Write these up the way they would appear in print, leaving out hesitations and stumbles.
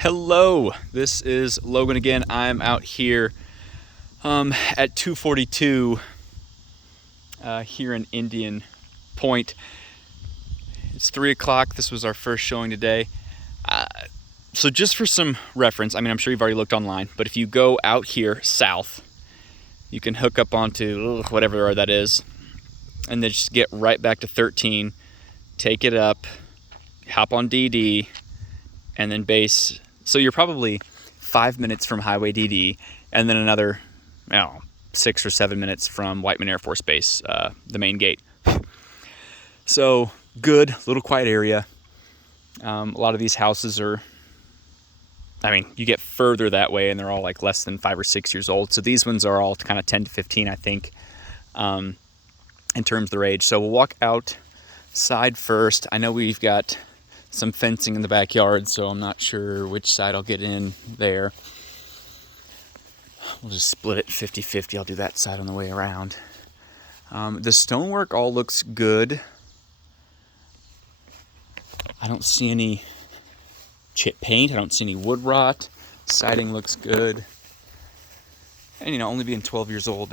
Hello, this is Logan again. I'm out here at 242 here in Indian Point. It's 3 o'clock. This was our first showing today. So just for some reference, I'm sure you've already looked online, but if you go out here south, you can hook up onto whatever road that is, and then just get right back to 13, take it up, hop on DD, and then base. So you're probably 5 minutes from Highway DD, and then another 6 or 7 minutes from Whiteman Air Force Base, the main gate. So good, little quiet area. A lot of these houses are, you get further that way and they're all like less than 5 or 6 years old. So these ones are all kind of 10 to 15, I think, in terms of their age. So we'll walk outside first. I know we've got some fencing in the backyard, so I'm not sure which side I'll get in there. We'll just split it 50-50. I'll do that side on the way around. The stonework all looks good. I don't see any chip paint. I don't see any wood rot. Siding looks good. And only being 12 years old,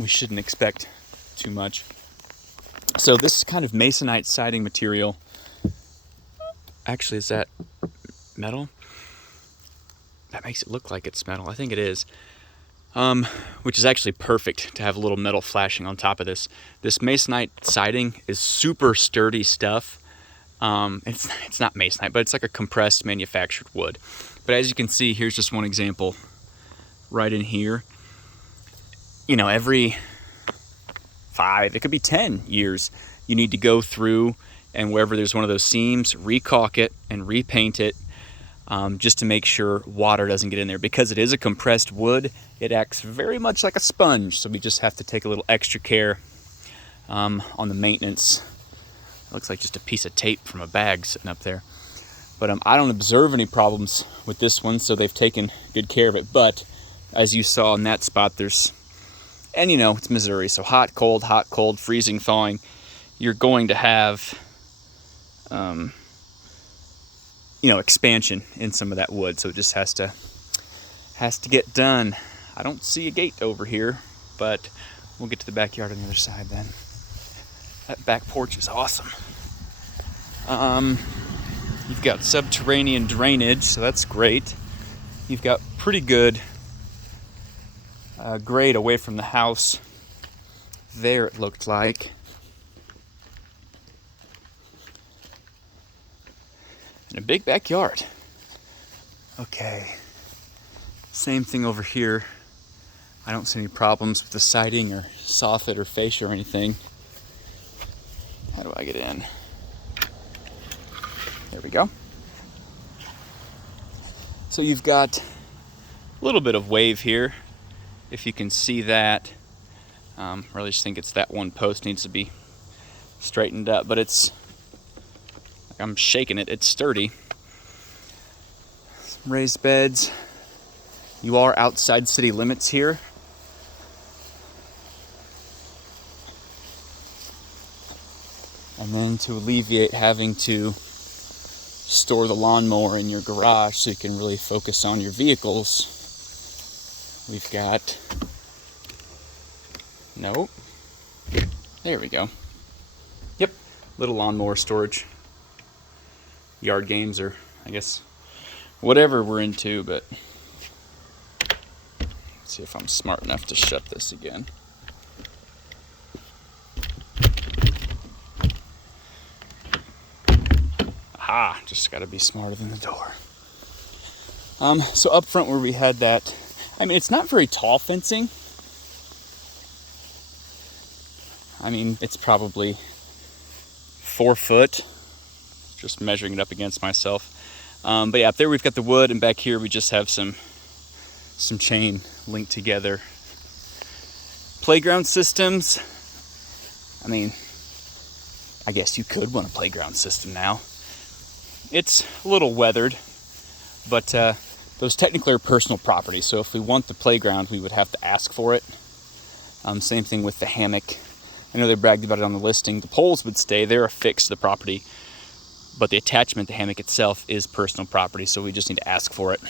we shouldn't expect too much. So this kind of masonite siding material, actually, is that metal? That makes it look like it's metal. I think it is. Which is actually perfect to have a little metal flashing on top of this. This masonite siding is super sturdy stuff. It's not masonite, but it's like a compressed manufactured wood. But as you can see, here's just one example right in here. Every 5, it could be 10 years, you need to go through and wherever there's one of those seams, recaulk it and repaint it, just to make sure water doesn't get in there. Because it is a compressed wood, it acts very much like a sponge, so we just have to take a little extra care on the maintenance. It looks like just a piece of tape from a bag sitting up there. But I don't observe any problems with this one, so they've taken good care of it. But as you saw in that spot, and it's Missouri, so hot, cold, freezing, thawing. You're going to have, expansion in some of that wood. So it just has to get done. I don't see a gate over here, but we'll get to the backyard on the other side then. That back porch is awesome. You've got subterranean drainage, so that's great. You've got pretty good grade away from the house there, it looked like. And a big backyard. Okay. Same thing over here. I don't see any problems with the siding or soffit or fascia or anything. How do I get in? There we go. So you've got a little bit of wave here. If you can see that, really just think it's that one post needs to be straightened up, but I'm shaking it, it's sturdy. Some raised beds. You are outside city limits here. And then to alleviate having to store the lawnmower in your garage so you can really focus on your vehicles, we've got, there we go. Yep, little lawnmower storage. Yard games, or I guess whatever we're into, but let's see if I'm smart enough to shut this again. Aha, just gotta be smarter than the door. So up front where we had that, it's not very tall fencing. It's probably 4 foot, just measuring it up against myself. But yeah, up there we've got the wood, and back here we just have some chain linked together. Playground systems. I guess you could want a playground system now. It's a little weathered, but those technically are personal property. So if we want the playground, we would have to ask for it. Same thing with the hammock. I know they bragged about it on the listing. The poles would stay. They're affixed to the property. but the attachment, the hammock itself, is personal property, so we just need to ask for it.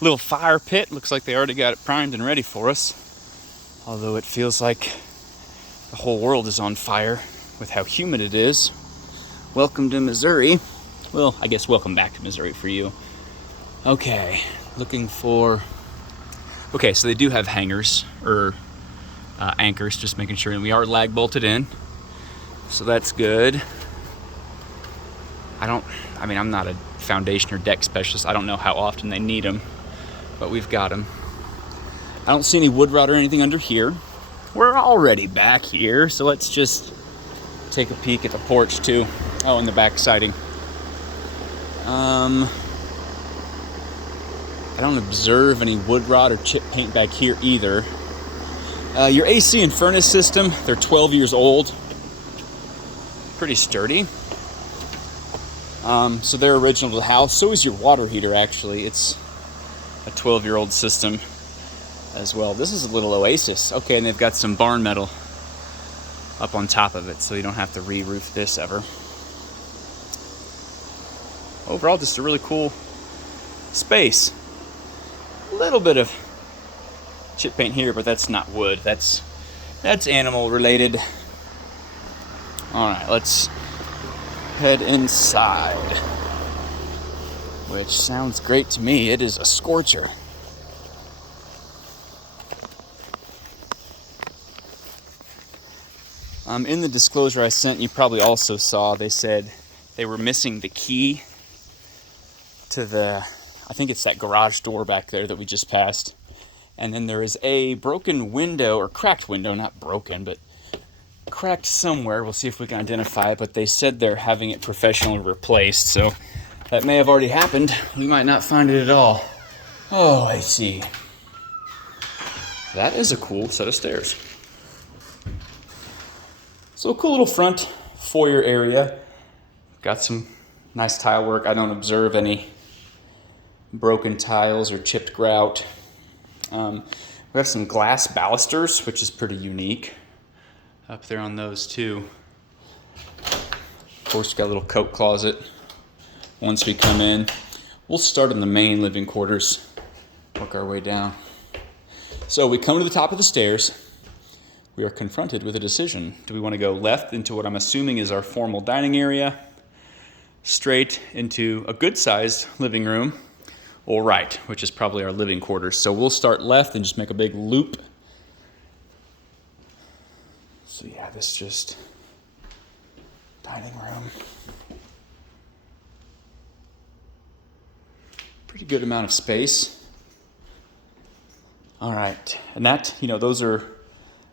Little fire pit, looks like they already got it primed and ready for us, although it feels like the whole world is on fire with how humid it is. Welcome to Missouri. Well, I guess welcome back to Missouri for you. Okay, looking for... Okay, so they do have hangers, or anchors, just making sure, and we are lag bolted in, so that's good. I'm not a foundation or deck specialist. I don't know how often they need them, but we've got them. I don't see any wood rot or anything under here. We're already back here, so let's just take a peek at the porch too. Oh, and the back siding. I don't observe any wood rot or chip paint back here either. Your AC and furnace system, they're 12 years old. Pretty sturdy. So they're original to the house. So is your water heater, actually. It's a 12-year-old system as well. This is a little Oasis. Okay, and they've got some barn metal up on top of it, so you don't have to re-roof this ever. Overall, just a really cool space. A little bit of chip paint here, but that's not wood. That's animal related. All right, let's head inside, which sounds great to me. It is a scorcher. In the disclosure I sent, you probably also saw, they said they were missing the key to I think it's that garage door back there that we just passed. And then there is a broken window, or cracked window, not broken, but cracked somewhere. We'll see if we can identify it, but they said they're having it professionally replaced, so that may have already happened. We might not find it at all. Oh, I see. That is a cool set of stairs. So a cool little front foyer area. Got some nice tile work. I don't observe any broken tiles or chipped grout. We have some glass balusters, which is pretty unique. Up there on those too. Of course, got a little coat closet. Once we come in, we'll start in the main living quarters, work our way down. So we come to the top of the stairs. We are confronted with a decision. Do we want to go left into what I'm assuming is our formal dining area, straight into a good-sized living room, or right, which is probably our living quarters. So we'll start left and just make a big loop. So yeah, this is just dining room. Pretty good amount of space. All right, and that, those are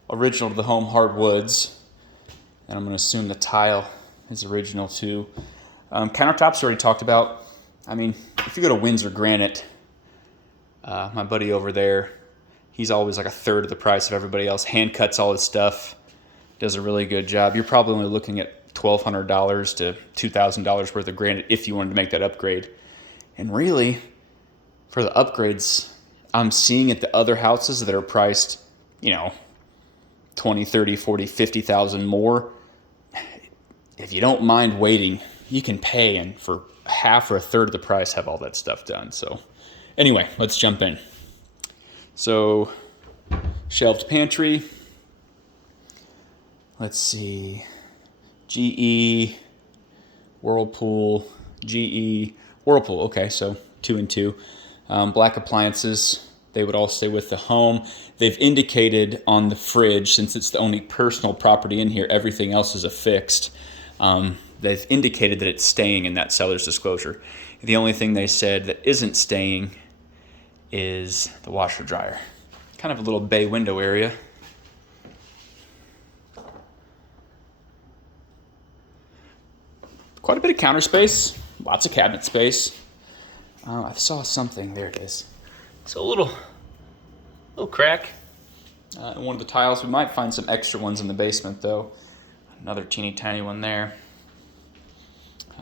original to the home hardwoods. And I'm gonna assume the tile is original too. Countertops already talked about. If you go to Windsor Granite, my buddy over there, he's always like a third of the price of everybody else. Hand cuts all his stuff. Does a really good job. You're probably only looking at $1,200 to $2,000 worth of granite if you wanted to make that upgrade. And really, for the upgrades I'm seeing at the other houses that are priced, 20, 30, 40, 50,000 more, if you don't mind waiting, you can pay and for half or a third of the price have all that stuff done. So anyway, let's jump in. So shelved pantry. Let's see. GE, Whirlpool, GE, Whirlpool. Okay, so 2 and 2. Black appliances, they would all stay with the home. They've indicated on the fridge, since it's the only personal property in here, everything else is affixed. They've indicated that it's staying in that seller's disclosure. The only thing they said that isn't staying is the washer dryer. Kind of a little bay window area. Quite a bit of counter space, lots of cabinet space. I saw something, there it is. So a little crack in one of the tiles. We might find some extra ones in the basement though. Another teeny tiny one there.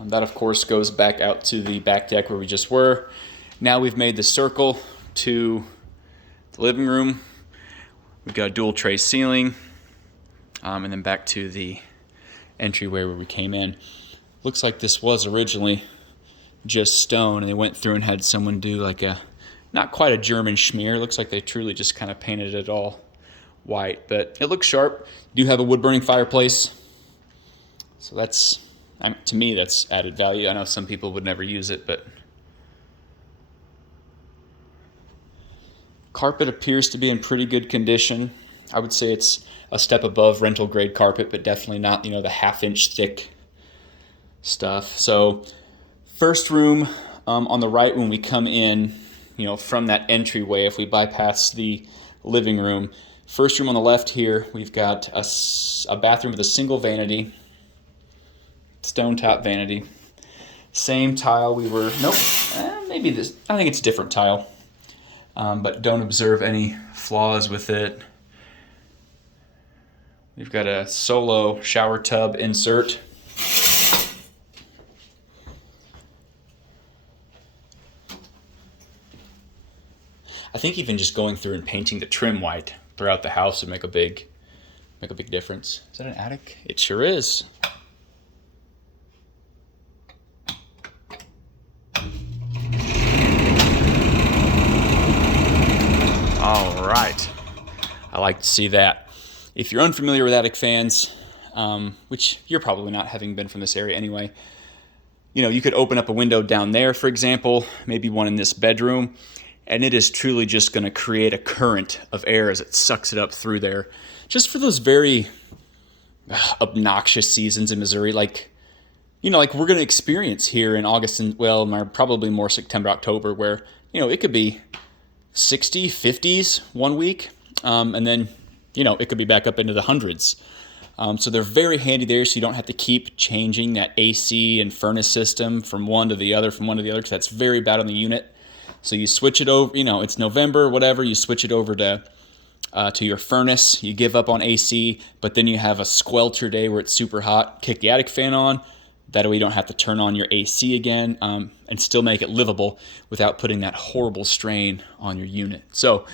That of course goes back out to the back deck where we just were. Now we've made the circle to the living room. We've got a dual tray ceiling, and then back to the entryway where we came in. Looks like this was originally just stone, and they went through and had someone do like a, not quite a German schmear. Looks like they truly just kind of painted it all white, but it looks sharp. You do have a wood-burning fireplace, so that's, to me, that's added value. I know some people would never use it, but carpet appears to be in pretty good condition. I would say it's a step above rental grade carpet, but definitely not, the half-inch thick stuff. So first room on the right when we come in, from that entryway, if we bypass the living room, first room on the left here, we've got a bathroom with a single vanity, stone top vanity. Same tile maybe this, I think it's a different tile, but don't observe any flaws with it. We've got a solo shower tub insert. I think even just going through and painting the trim white throughout the house would make a big difference. Is that an attic? It sure is. All right. I like to see that. If you're unfamiliar with attic fans, which you're probably not, having been from this area anyway, you could open up a window down there, for example, maybe one in this bedroom, and it is truly just going to create a current of air as it sucks it up through there. Just for those very obnoxious seasons in Missouri, like we're going to experience here in August and, probably more September, October, where, it could be 60, 50s one week, and then, it could be back up into the hundreds. So they're very handy there, so you don't have to keep changing that AC and furnace system from one to the other, because that's very bad on the unit. So you switch it over, it's November, whatever, you switch it over to your furnace, you give up on AC, but then you have a squelcher day where it's super hot, kick the attic fan on, that way you don't have to turn on your AC again, and still make it livable without putting that horrible strain on your unit. So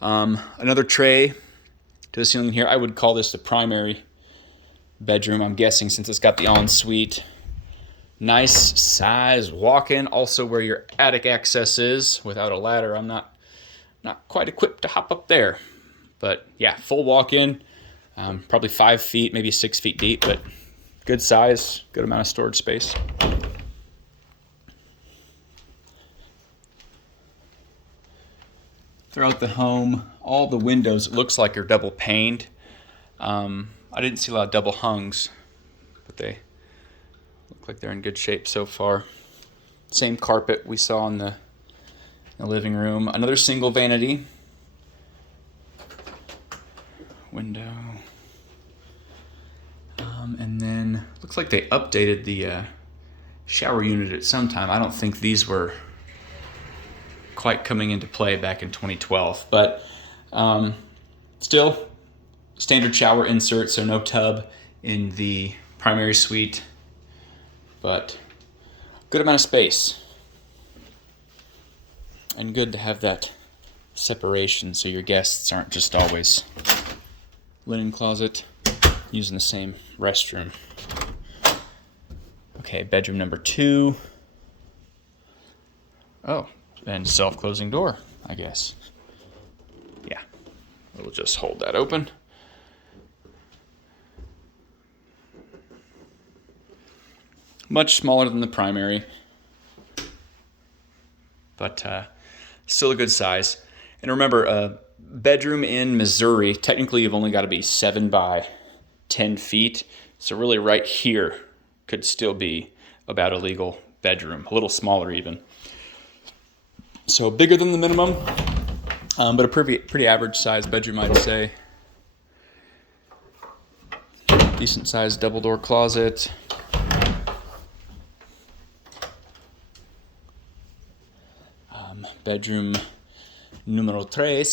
another tray to the ceiling here. I would call this the primary bedroom, I'm guessing, since it's got the ensuite. Nice size walk-in, also where your attic access is. Without a ladder, I'm not quite equipped to hop up there. But yeah, full walk-in, probably 5 feet, maybe 6 feet deep, but good size, good amount of storage space. Throughout the home, all the windows, it looks like, are double paned. I didn't see a lot of double hungs, but they look like they're in good shape so far. Same carpet we saw in the living room. Another single vanity. Window. And then looks like they updated the shower unit at some time. I don't think these were quite coming into play back in 2012, but still standard shower insert, so no tub in the primary suite, but good amount of space, and good to have that separation so your guests aren't just always linen closet using the same restroom. Okay, bedroom number 2. Oh, and self-closing door, I guess. Yeah, we'll just hold that open. Much smaller than the primary, but still a good size. And remember, a bedroom in Missouri, technically you've only got to be 7 by 10 feet. So really right here could still be about a legal bedroom, a little smaller even. So bigger than the minimum, but a pretty average size bedroom, I'd say. Decent sized double door closet. Bedroom numero 3,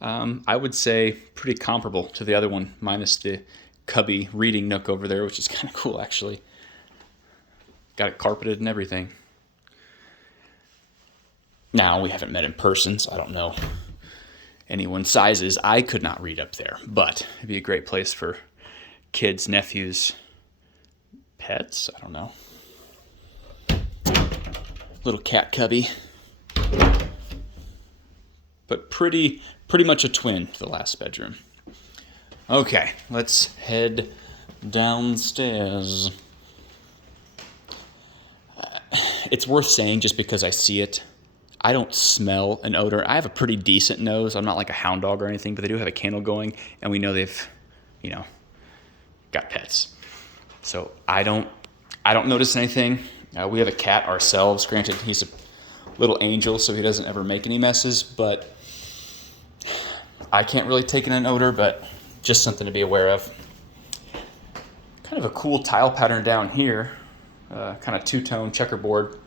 I would say pretty comparable to the other one, minus the cubby reading nook over there, which is kind of cool, actually. Got it carpeted and everything. Now, we haven't met in person, so I don't know anyone's sizes. I could not read up there, but it'd be a great place for kids, nephews, pets. I don't know. Little cat cubby. But pretty much a twin to the last bedroom. Okay, let's head downstairs. It's worth saying just because I see it. I don't smell an odor. I have a pretty decent nose. I'm not like a hound dog or anything, but they do have a candle going, and we know they've, got pets. So I don't notice anything. We have a cat ourselves. Granted, he's a little angel, so he doesn't ever make any messes, but I can't really take in an odor, but just something to be aware of. Kind of a cool tile pattern down here. Kind of two-tone checkerboard.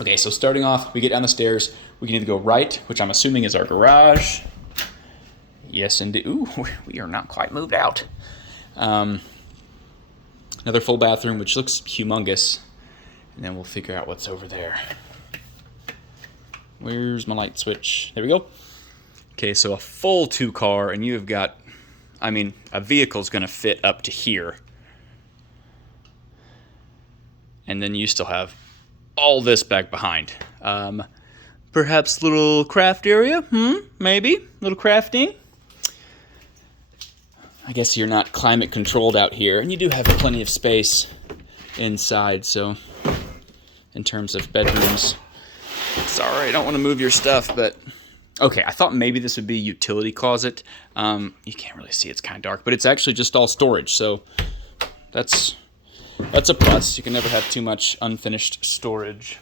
Okay, so starting off, we get down the stairs. We can either go right, which I'm assuming is our garage. Yes, indeed. Ooh, we are not quite moved out. Another full bathroom, which looks humongous. And then we'll figure out what's over there. Where's my light switch? There we go. Okay, so a full 2-car, and you've got, a vehicle's going to fit up to here. And then you still have all this back behind. Perhaps a little craft area? Maybe? A little crafting? I guess you're not climate controlled out here, and you do have plenty of space inside, so in terms of bedrooms. Sorry, I don't want to move your stuff, but okay, I thought maybe this would be a utility closet. You can't really see, it's kind of dark, but it's actually just all storage, so that's a plus. You can never have too much unfinished storage.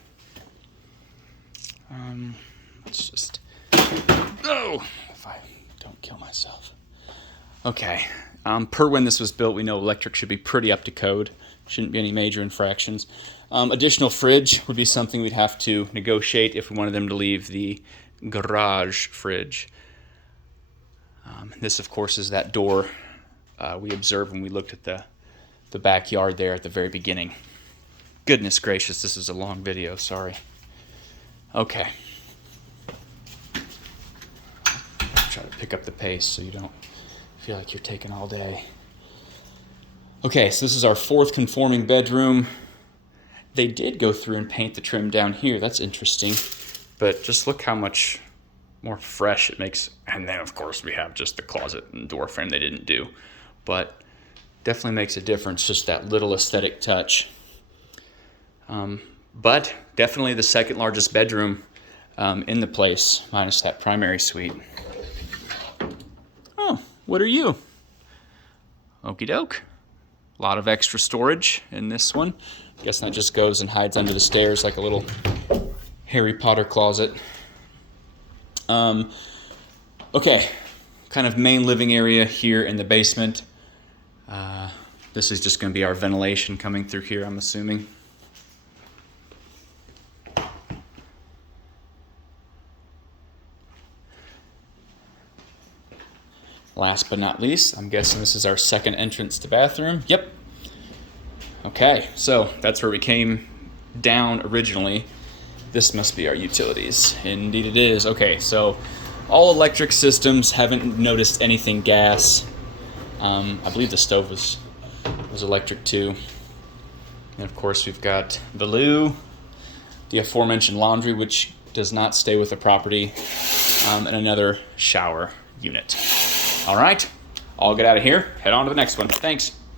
Let's just... Oh! If I don't kill myself. Okay. Per when this was built, we know electric should be pretty up to code. Shouldn't be any major infractions. Additional fridge would be something we'd have to negotiate if we wanted them to leave the garage fridge. This, of course, is that door we observed when we looked at the backyard there at the very beginning. Goodness gracious, this is a long video, sorry. Okay. Try to pick up the pace so you don't feel like you're taking all day. Okay, so this is our 4th conforming bedroom. They did go through and paint the trim down here. That's interesting. But just look how much more fresh it makes. And then, of course, we have just the closet and door frame they didn't do. But definitely makes a difference, just that little aesthetic touch. But definitely the 2nd largest bedroom in the place, minus that primary suite. Oh, what are you? Okie doke. A lot of extra storage in this one. Guess that just goes and hides under the stairs like a little Harry Potter closet. Okay, kind of main living area here in the basement. This is just going to be our ventilation coming through here, I'm assuming. Last but not least, I'm guessing this is our 2nd entrance to bathroom. Yep. Okay, so that's where we came down originally. This must be our utilities. Indeed it is. Okay, so all electric systems, haven't noticed anything gas. I believe the stove was electric too. And of course we've got the loo, the aforementioned laundry, which does not stay with the property, and another shower unit. All right, I'll get out of here, head on to the next one. Thanks.